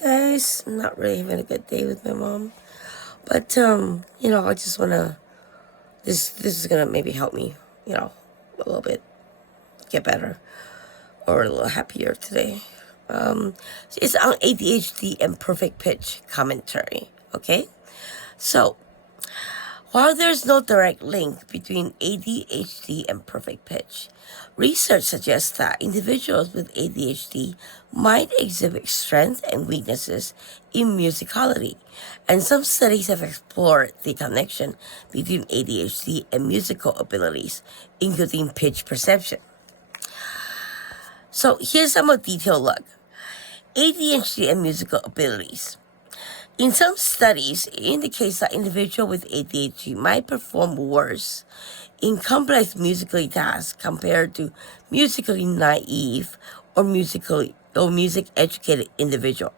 Guys, I'm not really having a good day with my mom, but I just wanna. This is gonna maybe help me, a little bit get better or a little happier today. It's on ADHD and perfect pitch commentary. Okay, so while there's no direct link between ADHD and perfect pitch, research suggests that individuals with ADHD might exhibit strengths and weaknesses in musicality, and some studies have explored the connection between ADHD and musical abilities, including pitch perception. So here's a more detailed look. ADHD and musical abilities. In some studies, it indicates that individuals with ADHD might perform worse in complex musically tasks compared to musically naive or music educated individual.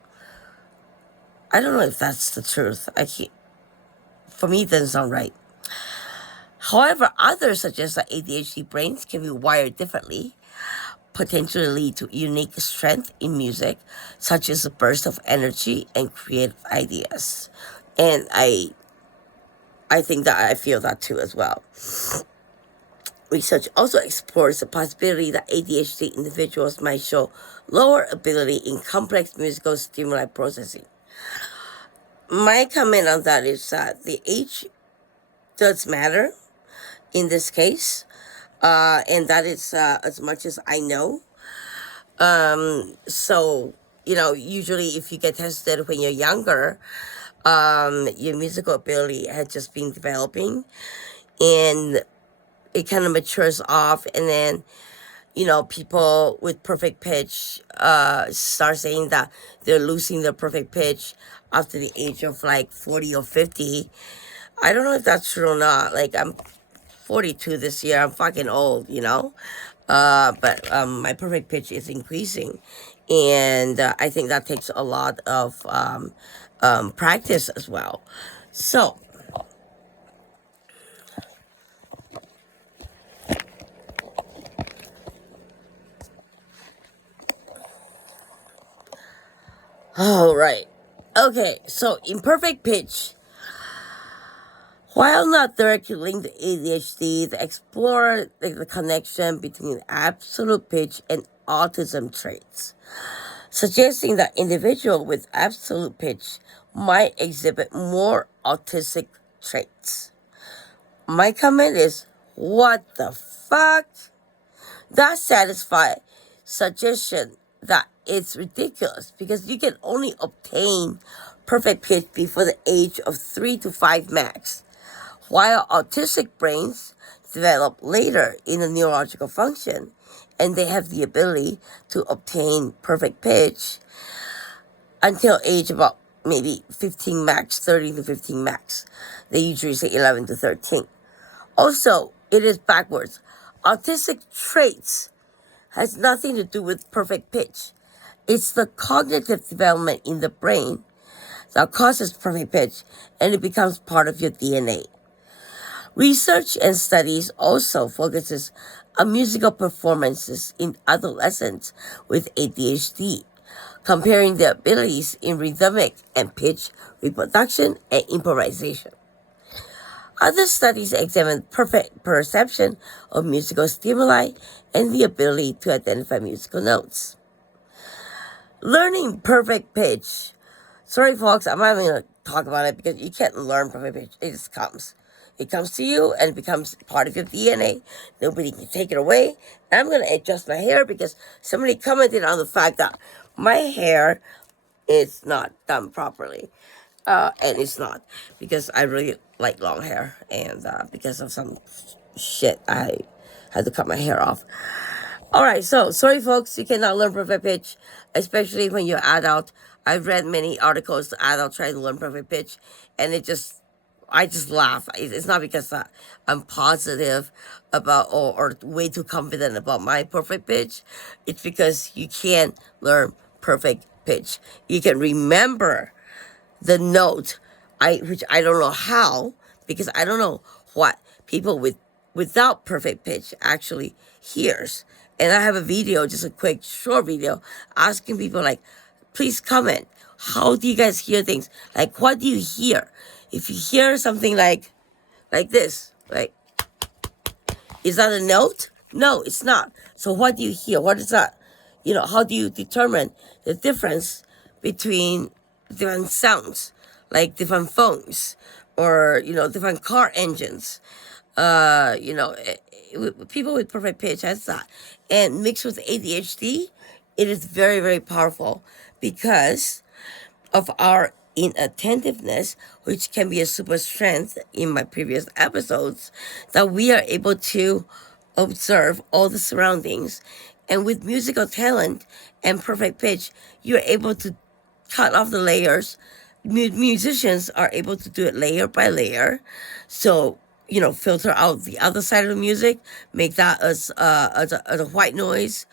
I don't know if that's the truth. For me, it doesn't sound right. However, others suggest that ADHD brains can be wired differently, potentially lead to unique strength in music, such as a burst of energy and creative ideas. And I think that I feel that too as well. Research also explores the possibility that ADHD individuals might show lower ability in complex musical stimuli processing. My comment on that is that the age does matter in this case, and that is as much as I know. So, usually if you get tested when you're younger, your musical ability has just been developing, and it kind of matures off, and then people with perfect pitch start saying that they're losing their perfect pitch after the age of like 40 or 50. I don't know if that's true or not. Like, I'm 42 this year. I'm fucking old, but my perfect pitch is increasing, and I think that takes a lot of practice as well. So all right, okay, so imperfect pitch, while not directly linked to ADHD, they explore the connection between absolute pitch and autism traits, suggesting that individuals with absolute pitch might exhibit more autistic traits. My comment is, what the fuck? That satisfies suggestion that it's ridiculous because you can only obtain perfect pitch before the age of 3 to 5 max, while autistic brains develop later in the neurological function and they have the ability to obtain perfect pitch until age about maybe 15 max, 30 to 15 max. They usually say 11 to 13. Also, it is backwards. Autistic traits has nothing to do with perfect pitch. It's the cognitive development in the brain that causes perfect pitch, and it becomes part of your DNA. Research and studies also focuses on musical performances in adolescents with ADHD, comparing their abilities in rhythmic and pitch reproduction and improvisation. Other studies examine perfect perception of musical stimuli and the ability to identify musical notes. Learning perfect pitch. Sorry, folks, I'm not even going to talk about it because you can't learn perfect pitch. It just comes. It comes to you and it becomes part of your DNA. Nobody can take it away. And I'm going to adjust my hair because somebody commented on the fact that my hair is not done properly. And it's not, because I really like long hair, and because of some shit, I had to cut my hair off. Alright, so, sorry folks, you cannot learn perfect pitch, especially when you're adult. I've read many articles to adults trying to learn perfect pitch, and I just laugh. It's not because I'm positive about, or way too confident about my perfect pitch. It's because you can't learn perfect pitch. You can remember the note, which I don't know how, because I don't know what people without perfect pitch actually hears. And I have a video, just a quick short video, asking people like, please comment. How do you guys hear things? Like, what do you hear? If you hear something like this, right? Is that a note? No, it's not. So what do you hear? What is that? How do you determine the difference between different sounds, like different phones or, different car engines? People with perfect pitch has that. And mixed with ADHD, it is very, very powerful because of our inattentiveness, which can be a super strength in my previous episodes, that we are able to observe all the surroundings. And with musical talent and perfect pitch, you're able to cut off the layers. Musicians are able to do it layer by layer. So, filter out the other side of the music, make that as a white noise,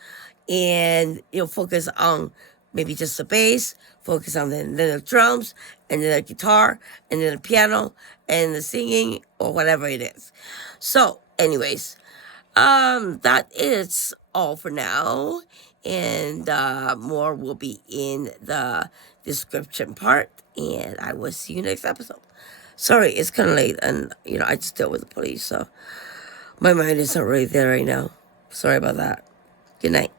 and focus on maybe just the bass, focus on then the drums, and then the guitar, and then the piano, and the singing, or whatever it is. So, anyways, that is all for now, and more will be in the description part, and I will see you next episode. Sorry, it's kind of late, and I just dealt with the police, so my mind isn't really there right now. Sorry about that. Good night.